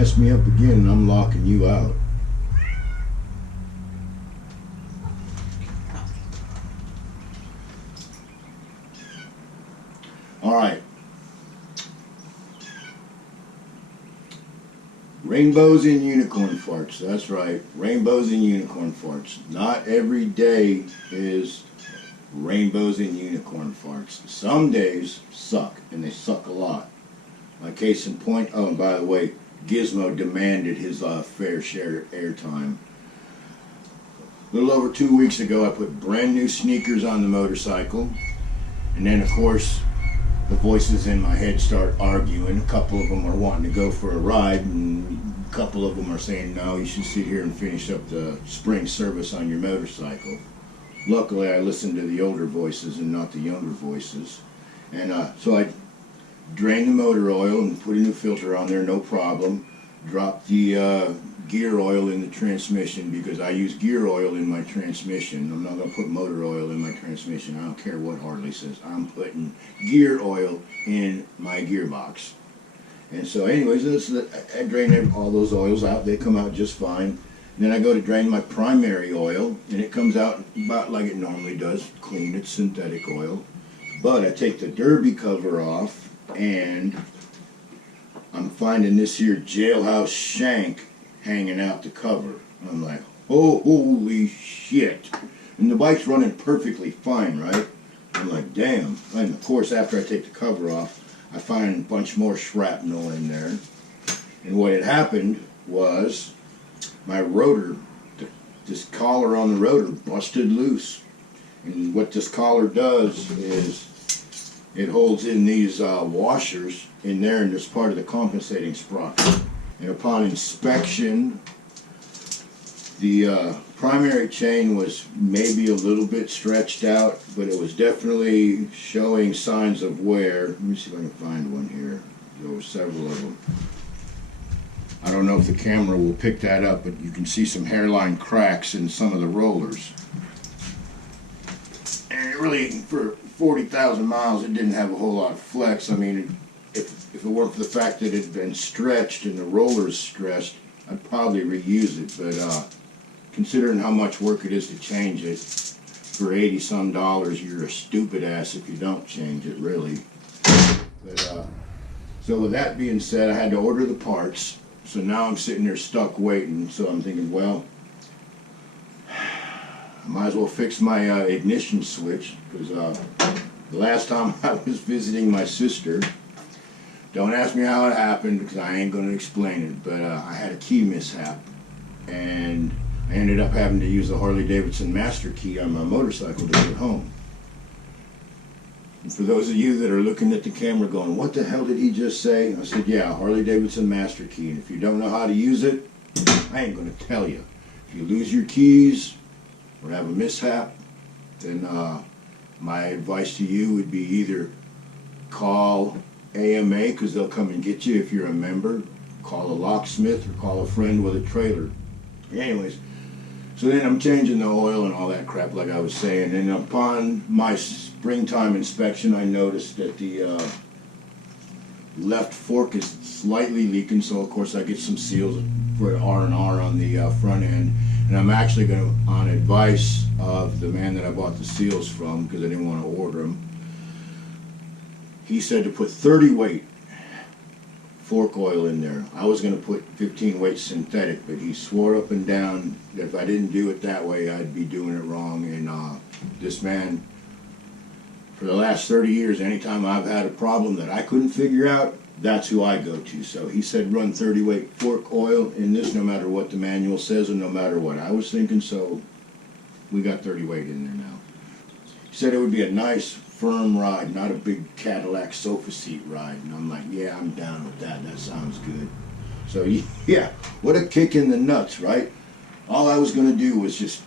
mess me up again and I'm locking you out. Alright. Rainbows and unicorn farts. That's right. Rainbows and unicorn farts. Not every day is rainbows and unicorn farts. Some days suck, and they suck a lot. My case in point, oh, and by the way, Gizmo demanded his fair share of airtime. A little over 2 weeks ago, I put brand new sneakers on the motorcycle, and then, of course, the voices in my head start arguing. A couple of them are wanting to go for a ride, and a couple of them are saying, no, you should sit here and finish up the spring service on your motorcycle. Luckily, I listened to the older voices and not the younger voices. And so I drained the motor oil and put a new filter on there, no problem. Dropped the gear oil in the transmission because I use gear oil in my transmission. I'm not going to put motor oil in my transmission. I don't care what Harley says. I'm putting gear oil in my gearbox. And so anyways, I drain all those oils out. They come out just fine. And then I go to drain my primary oil, and it comes out about like it normally does, clean. It's synthetic oil. But I take the derby cover off, and I'm finding this here jailhouse shank hanging out the cover. I'm like, oh, holy shit. And the bike's running perfectly fine, right? I'm like, damn. And of course, after I take the cover off, I find a bunch more shrapnel in there. And what had happened was my rotor, this collar on the rotor busted loose. And what this collar does is it holds in these washers in there, and it's part of the compensating sprocket. And upon inspection, the primary chain was maybe a little bit stretched out, but it was definitely showing signs of wear. Let me see if I can find one here. There were several of them. I don't know if the camera will pick that up, but you can see some hairline cracks in some of the rollers. And it really, for 40,000 miles, it didn't have a whole lot of flex. I mean, if it weren't for the fact that it had been stretched and the rollers stretched, I'd probably reuse it. But considering how much work it is to change it, for $80-some, you're a stupid ass if you don't change it, really. But so with that being said, I had to order the parts. So now I'm sitting there stuck waiting. So I'm thinking, well, I might as well fix my ignition switch, because the last time I was visiting my sister, don't ask me how it happened because I ain't going to explain it, but I had a key mishap, and I ended up having to use the Harley-Davidson master key on my motorcycle to get home. And for those of you that are looking at the camera going, what the hell did he just say? I said, yeah, Harley-Davidson master key, and if you don't know how to use it, I ain't going to tell you. If you lose your keys or have a mishap, then my advice to you would be either call AMA, because they'll come and get you if you're a member, call a locksmith, or call a friend with a trailer. Anyways, so then I'm changing the oil and all that crap like I was saying, and upon my springtime inspection, I noticed that the left fork is slightly leaking, so of course I get some seals for R&R on the front end. And I'm actually going to, on advice of the man that I bought the seals from, because I didn't want to order them, he said to put 30 weight fork oil in there. I was going to put 15 weight synthetic, but he swore up and down that if I didn't do it that way, I'd be doing it wrong. And this man, for the last 30 years, anytime I've had a problem that I couldn't figure out, that's who I go to. So he said run 30 weight fork oil in this no matter what the manual says and no matter what I was thinking, so we got 30 weight in there now. He said it would be a nice firm ride, not a big Cadillac sofa seat ride. And I'm like, yeah, I'm down with that. That sounds good. So yeah, what a kick in the nuts, right? All I was going to do was just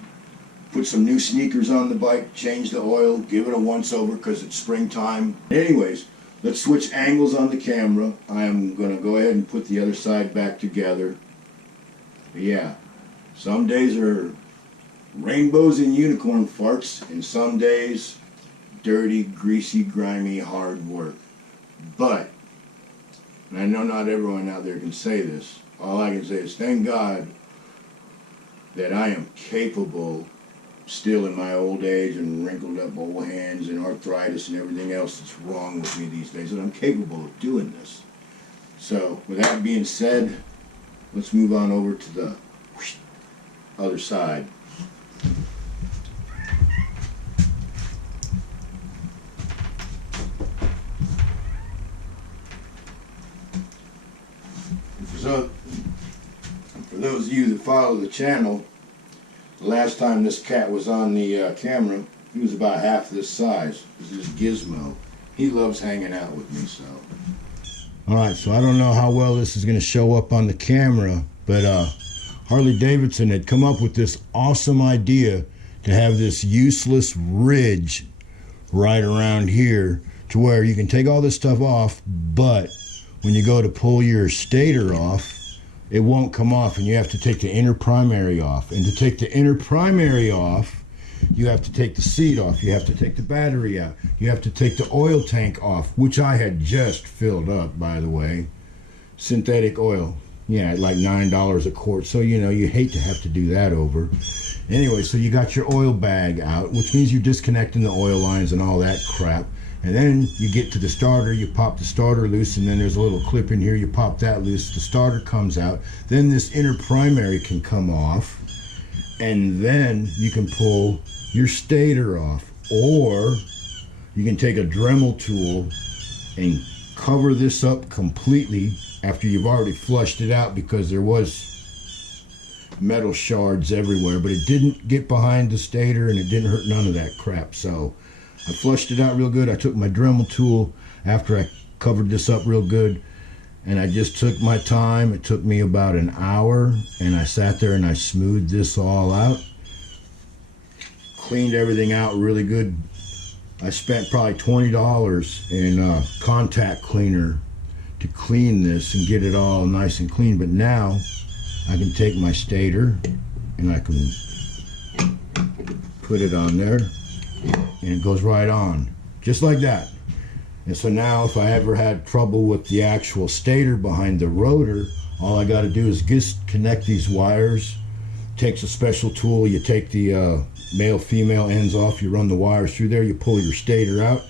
put some new sneakers on the bike, change the oil, give it a once over because it's springtime. Anyways, let's switch angles on the camera. I'm going to go ahead and put the other side back together. But yeah, some days are rainbows and unicorn farts, and some days dirty, greasy, grimy, hard work. But, and I know not everyone out there can say this, all I can say is thank God that I am capable, still in my old age and wrinkled up old hands and arthritis and everything else that's wrong with me these days, that I'm capable of doing this. So with that being said, let's move on over to the other side. So, for those of you that follow the channel, the last time this cat was on the camera, he was about half this size. This is Gizmo. He loves hanging out with me, so. Alright, so I don't know how well this is going to show up on the camera, but Harley Davidson had come up with this awesome idea to have this useless ridge right around here to where you can take all this stuff off, but when you go to pull your stator off, it won't come off, and you have to take the inner primary off. And to take the inner primary off, you have to take the seat off, you have to take the battery out, you have to take the oil tank off, which I had just filled up, by the way. Synthetic oil, yeah, like $9 a quart, so you know, you hate to have to do that over. Anyway, so you got your oil bag out, which means you're disconnecting the oil lines and all that crap. And then you get to the starter, you pop the starter loose, and then there's a little clip in here, you pop that loose, the starter comes out. Then this inner primary can come off, and then you can pull your stator off. Or you can take a Dremel tool and cover this up completely after you've already flushed it out, because there was metal shards everywhere, but it didn't get behind the stator and it didn't hurt none of that crap. So I flushed it out real good. I took my Dremel tool after I covered this up real good, and I just took my time. It took me about an hour, and I sat there and I smoothed this all out, cleaned everything out really good. I spent probably $20 in contact cleaner to clean this and get it all nice and clean. But now I can take my stator and I can put it on there, and it goes right on, just like that. And so now if I ever had trouble with the actual stator behind the rotor, all I got to do is just connect these wires. Takes a special tool. You take the male-female ends off, you run the wires through there, you pull your stator out,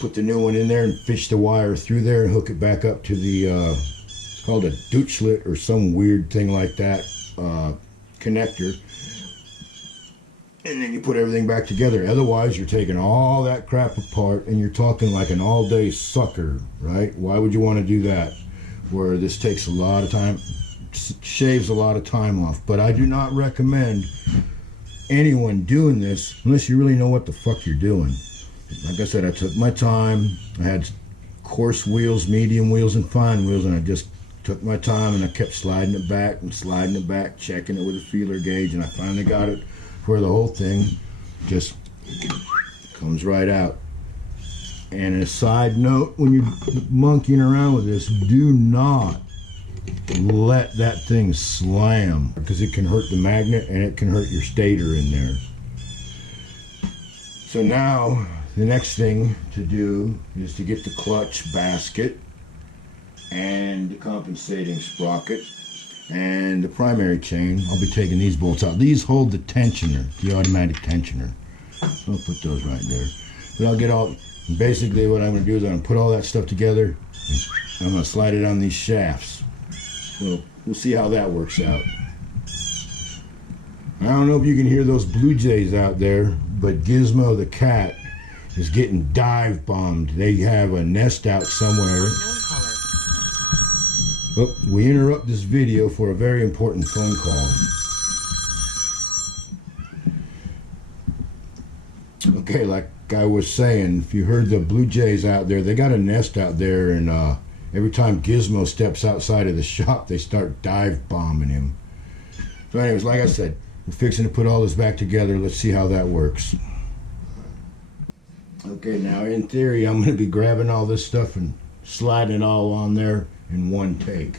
put the new one in there and fish the wire through there and hook it back up to the, it's called a Deutschlet or some weird thing like that, connector. And then you put everything back together. Otherwise, you're taking all that crap apart and you're talking like an all-day sucker, right? Why would you want to do that? Where this takes a lot of time, shaves a lot of time off. But I do not recommend anyone doing this unless you really know what the fuck you're doing. Like I said, I took my time. I had coarse wheels, medium wheels, and fine wheels, and I just took my time and I kept sliding it back and sliding it back, checking it with a feeler gauge, and I finally got it where the whole thing just comes right out. And a side note, when you're monkeying around with this, do not let that thing slam, because it can hurt the magnet and it can hurt your stator in there. So now the next thing to do is to get the clutch basket and the compensating sprocket and the primary chain. I'll be taking these bolts out. These hold the tensioner, the automatic tensioner. I'll put those right there. But I'll get all, basically what I'm going to do is I'm going to put all that stuff together and I'm going to slide it on these shafts. So we'll see how that works out. I don't know if you can hear those blue jays out there, but Gizmo the cat is getting dive bombed. They have a nest out somewhere. Oh, we interrupt this video for a very important phone call. Okay, like I was saying, if you heard the blue jays out there, they got a nest out there, and every time Gizmo steps outside of the shop, they start dive bombing him. So anyways, like I said, we're fixing to put all this back together. Let's see how that works. Okay, now in theory, I'm going to be grabbing all this stuff and sliding it all on there in one take.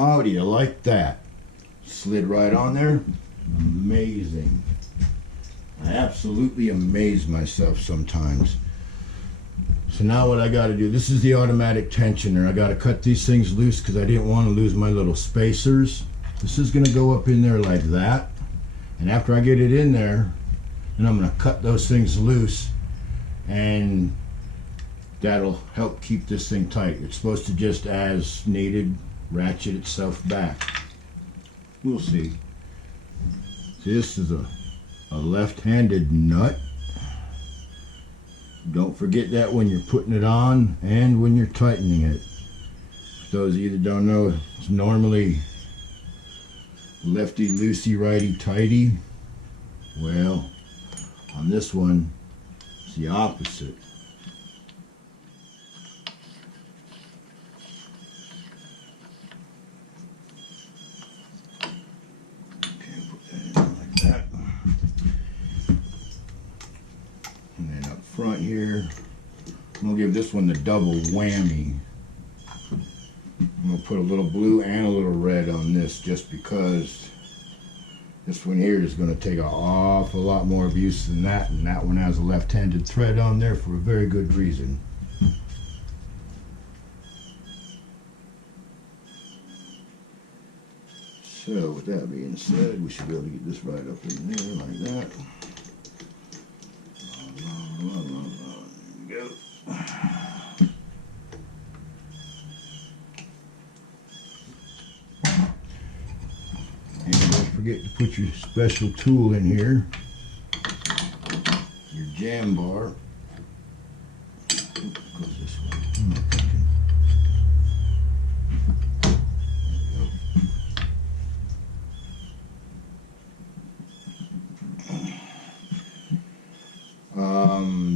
How do you like that? Slid right on there. Amazing. I absolutely amaze myself sometimes. So now what I got to do, this is the automatic tensioner. I got to cut these things loose because I didn't want to lose my little spacers. This is going to go up in there like that. And after I get it in there, then I'm going to cut those things loose, and that'll help keep this thing tight. It's supposed to just as needed ratchet itself back. We'll see. This is a left-handed nut. Don't forget that when you're putting it on and when you're tightening it. For those of you that don't know, it's normally lefty loosey, righty tighty. Well, on this one, it's the opposite. Okay, put that in like that. And then up front here, I'm gonna give this one the double whammy. I'm gonna put a little blue and a little red on this just because this one here is gonna take an awful lot more abuse than that, and that one has a left-handed thread on there for a very good reason. So with that being said, we should be able to get this right up in there like that. There we go. And don't forget to put your special tool in here, your jam bar. Oops, goes this way. What am I thinking?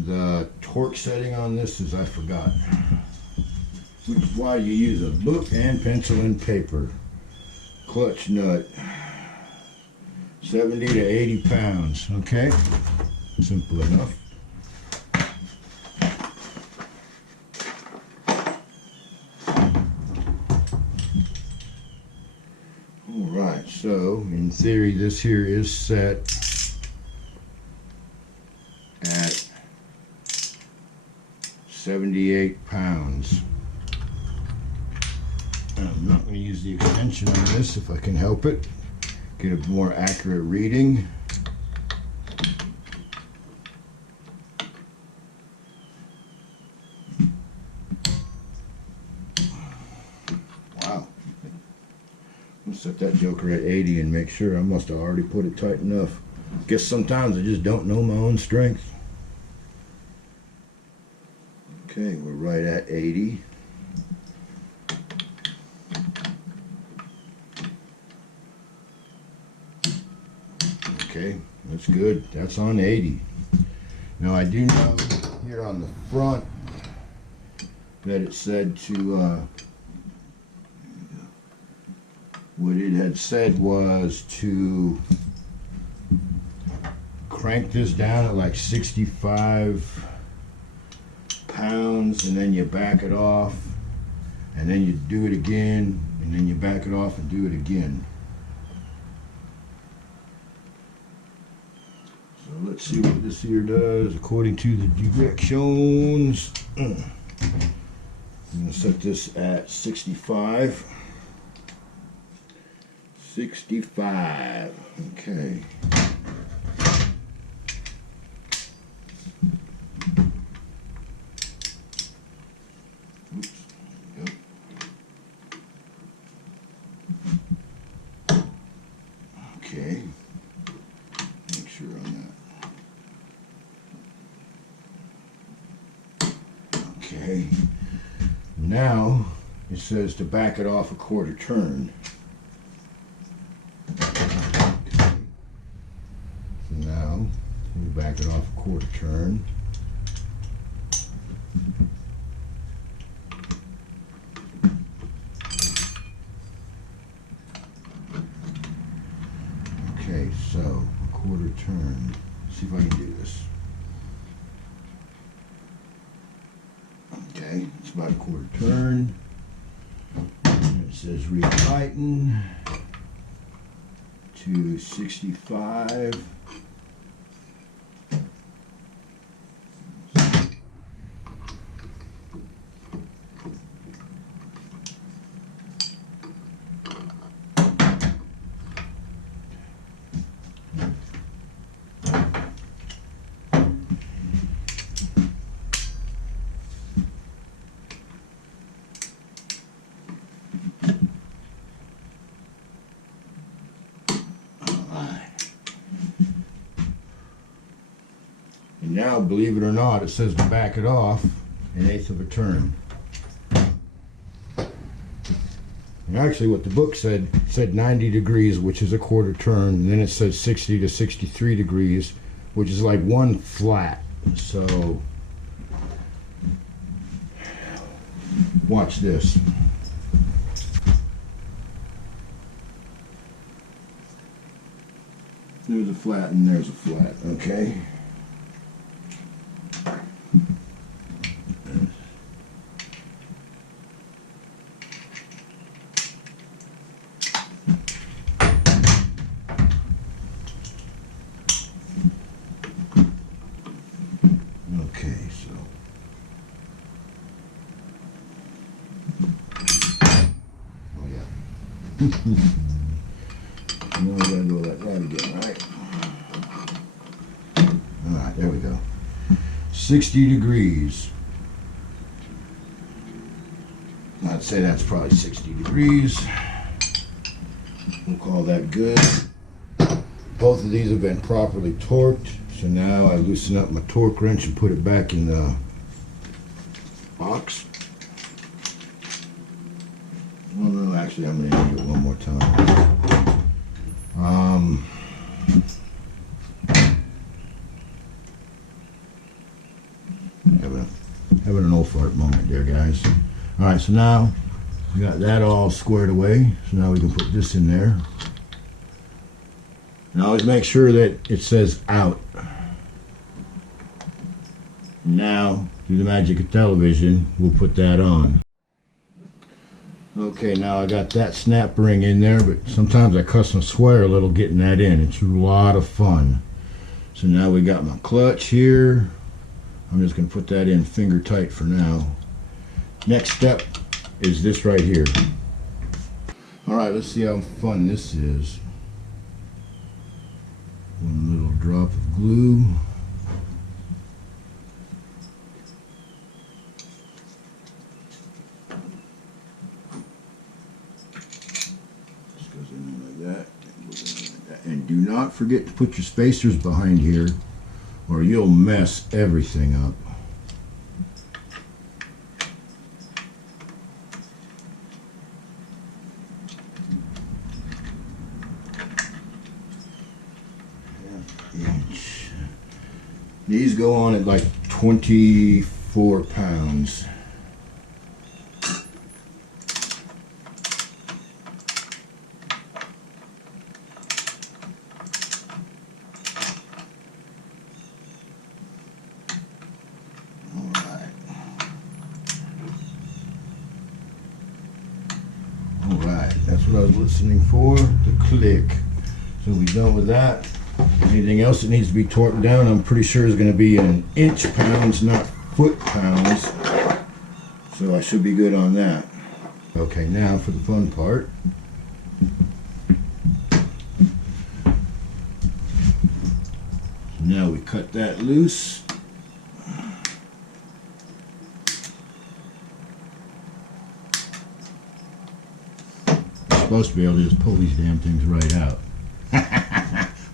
The torque setting on this is, I forgot. Which is why you use a book and pencil and paper. Clutch nut, 70 to 80 pounds, okay? Simple enough. All right, so in theory this here is set at 78 pounds. I'm not going to use the extension on this if I can help it. Get a more accurate reading. Wow. I'm going to set that joker at 80 and make sure. I must have already put it tight enough. Guess sometimes I just don't know my own strength. Okay, we're right at 80. Okay, that's good. That's on 80. Now I do know here on the front that it said to, what it had said was to crank this down at like 65 pounds, and then you back it off, and then you do it again, and then you back it off and do it again. So let's see what this here does according to the directions. I'm going to set this at 65. 65. Okay. Okay, make sure on that. Okay, now it says to back it off a quarter turn. Okay. So now we back it off a quarter turn. Okay, so a quarter turn. Let's see if I can do this. Okay, it's about a quarter turn. It says relighten to 65. And now, believe it or not, it says to back it off 1/8 of a turn. And actually what the book said 90 degrees, which is a 1/4 turn, and then it says 60 to 63 degrees, which is like 1 flat. So watch this. There's a flat and there's a flat, okay? Okay, so oh yeah. Now we gotta go like that again, right? Alright, there we go. 60 degrees. I'd say that's probably 60 degrees. We'll call that good. Both of these have been properly torqued. So now I loosen up my torque wrench and put it back in the box. Well, no, actually I'm going to do it one more time. Having an old fart moment there, guys. Alright, so now we got that all squared away. So now we can put this in there. And always make sure that it says out. Now, through the magic of television, we'll put that on. Okay, now I got that snap ring in there, but sometimes I cuss and swear a little getting that in. It's a lot of fun. So now we got my clutch here. I'm just going to put that in finger tight for now. Next step is this right here. Alright, let's see how fun this is. One little drop of glue. This goes in there like that. And do not forget to put your spacers behind here, or you'll mess everything up. Inch. These go on at like 24 pounds. Alright, that's what I was listening for, the click. So we're done with that. Anything else that needs to be torqued down, I'm pretty sure is going to be in inch pounds, not foot pounds. So I should be good on that. Okay, now for the fun part. Now we cut that loose. You're supposed to be able to just pull these damn things right out.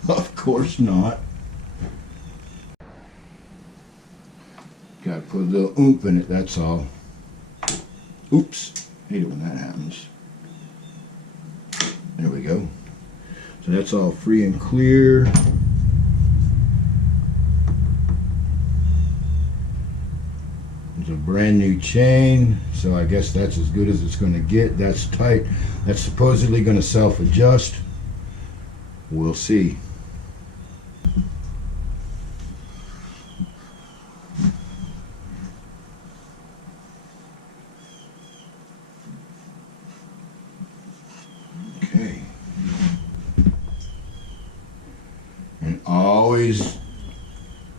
Of course not. Gotta put a little oomph in it, that's all. Oops. Hate it when that happens. There we go. So that's all free and clear. It's a brand new chain, so I guess that's as good as it's going to get. That's tight. That's supposedly going to self-adjust. We'll see.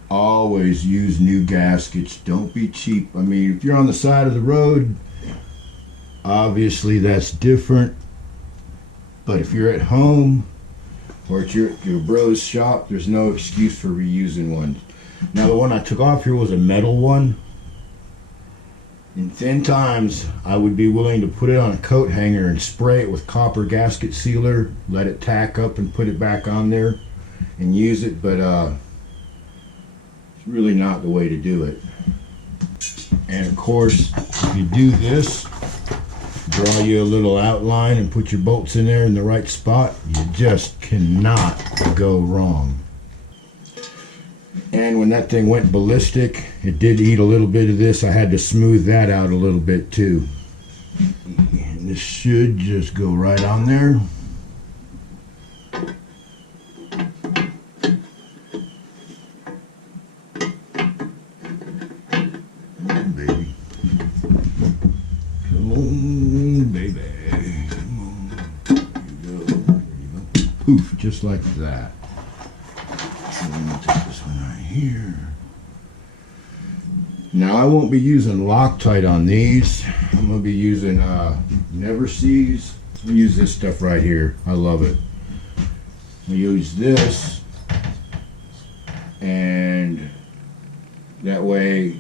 always use new gaskets. Don't be cheap. I mean, if you're on the side of the road, obviously that's different. But if you're at home or at your bro's shop, there's no excuse for reusing one. Now the one I took off here was a metal one. In thin times, I would be willing to put it on a coat hanger and spray it with copper gasket sealer, let it tack up and put it back on there and use it, but it's really not the way to do it. And of course, if you do this, draw you a little outline and put your bolts in there in the right spot, you just cannot go wrong. And when that thing went ballistic, it did eat a little bit of this. I had to smooth that out a little bit too. And this should just go right on there. Come on, baby. Come on, baby. Come on. There you go. There you go. Poof, just like that. So I'm going to take this one right here. Now I won't be using Loctite on these. I'm going to be using Never Seas. I use this stuff right here. I love it. I use this, and that way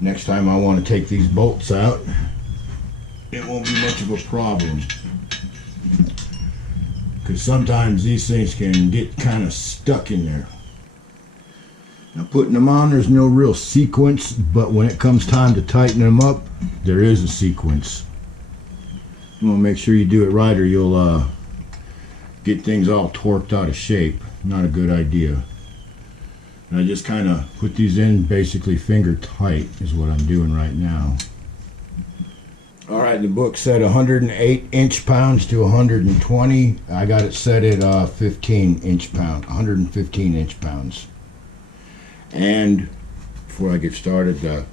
next time I want to take these bolts out, it won't be much of a problem. Because sometimes these things can get kind of stuck in there. Now putting them on, there's no real sequence, but when it comes time to tighten them up, there is a sequence. You want to make sure you do it right or you'll get things all torqued out of shape. Not a good idea. And I just kind of put these in basically finger tight is what I'm doing right now. Alright, the book said 108 inch-pounds to 120. I got it set at 15 inch-pound, 115 inch-pounds. And before I get started, the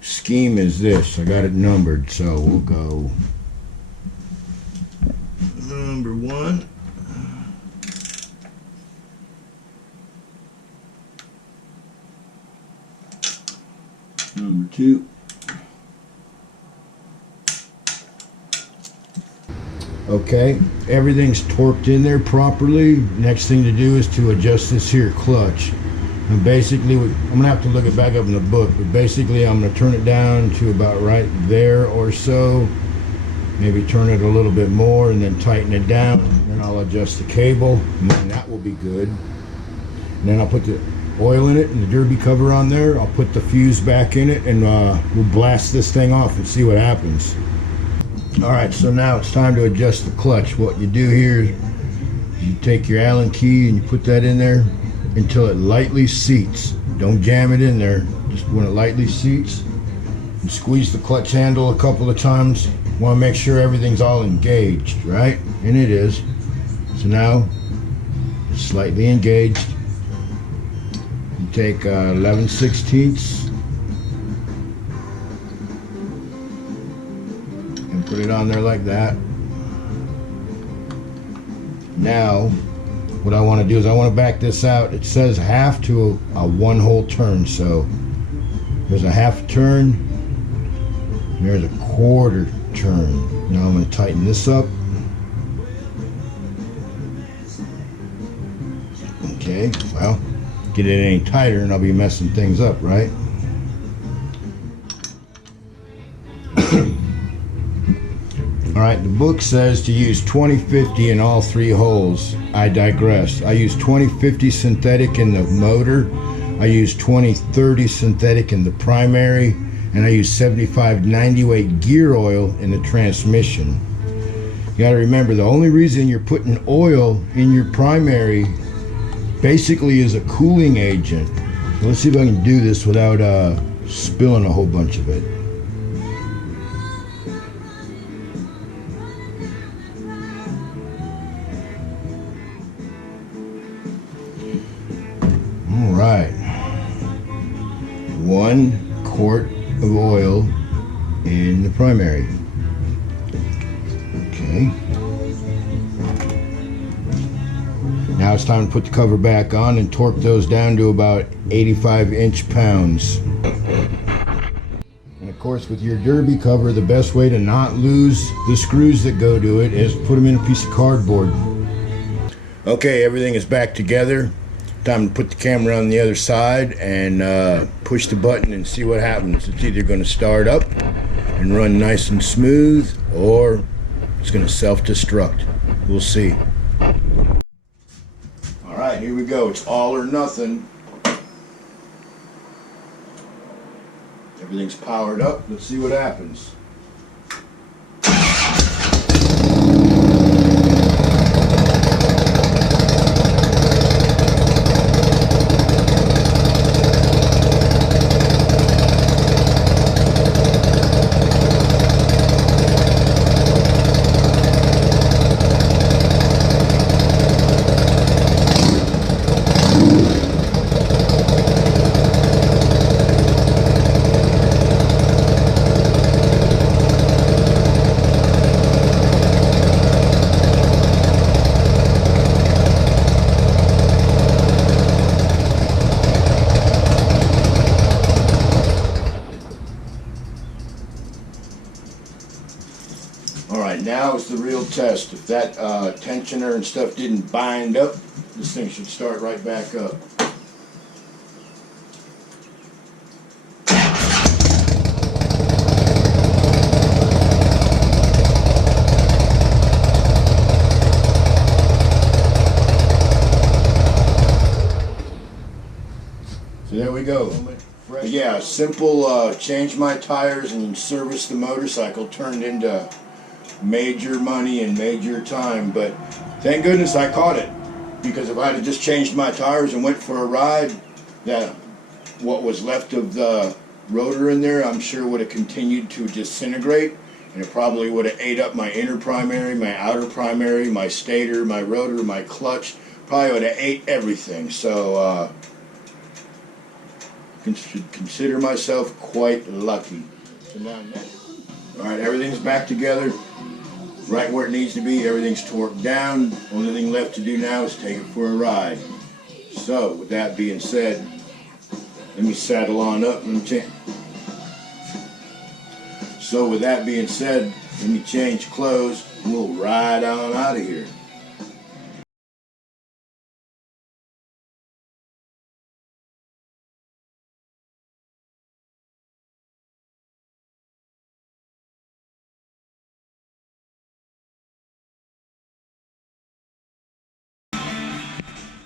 scheme is this. I got it numbered, so we'll go number 1. Number 2. Okay, everything's torqued in there properly. Next thing to do is to adjust this here clutch. And basically, I'm going to have to look it back up in the book, but basically I'm going to turn it down to about right there or so. Maybe turn it a little bit more and then tighten it down. Then I'll adjust the cable, and then that will be good. And then I'll put the oil in it and the derby cover on there. I'll put the fuse back in it, and we'll blast this thing off and see what happens. Alright, so now it's time to adjust the clutch. What you do here is you take your Allen key and you put that in there until it lightly seats. Don't jam it in there. Just when it lightly seats, you squeeze the clutch handle a couple of times. Want to make sure everything's all engaged, right? And it is. So now it's slightly engaged. You take 11/16 and put it on there like that. Now what I want to do is I want to back this out. It says half to a 1-hole turn, so there's a half turn, and there's a 1/4 turn. Now I'm going to tighten this up. Okay, well, get it any tighter and I'll be messing things up, right? Alright, the book says to use 20/50 in all 3 holes. I digress. I use 20/50 synthetic in the motor, I use 20/30 synthetic in the primary, and I use 75/90 weight gear oil in the transmission. You gotta remember, the only reason you're putting oil in your primary basically is a cooling agent. So let's see if I can do this without spilling a whole bunch of it. Alright, 1 quart of oil in the primary. Okay. Now it's time to put the cover back on and torque those down to about 85 inch-pounds. And of course, with your derby cover, the best way to not lose the screws that go to it is put them in a piece of cardboard. Okay, everything is back together. Time to put the camera on the other side and push the button and see what happens. It's either going to start up and run nice and smooth, or it's going to self-destruct. We'll see. All right, here we go. It's all or nothing. Everything's powered up. Let's see what happens. Alright, now is the real test. If that tensioner and stuff didn't bind up, this thing should start right back up. So there we go. But yeah, simple change my tires and service the motorcycle turned into major money and major time, but thank goodness I caught it, because if I had just changed my tires and went for a ride, that what was left of the rotor in there, I'm sure would have continued to disintegrate, and it probably would have ate up my inner primary, my outer primary, my stator, my rotor, my clutch. Probably would have ate everything. So should consider myself quite lucky. So now, all right, everything's back together, right where it needs to be. Everything's torqued down. Only thing left to do now is take it for a ride. So, with that being said, let me saddle on up and change. So, with that being said, let me change clothes and we'll ride on out of here.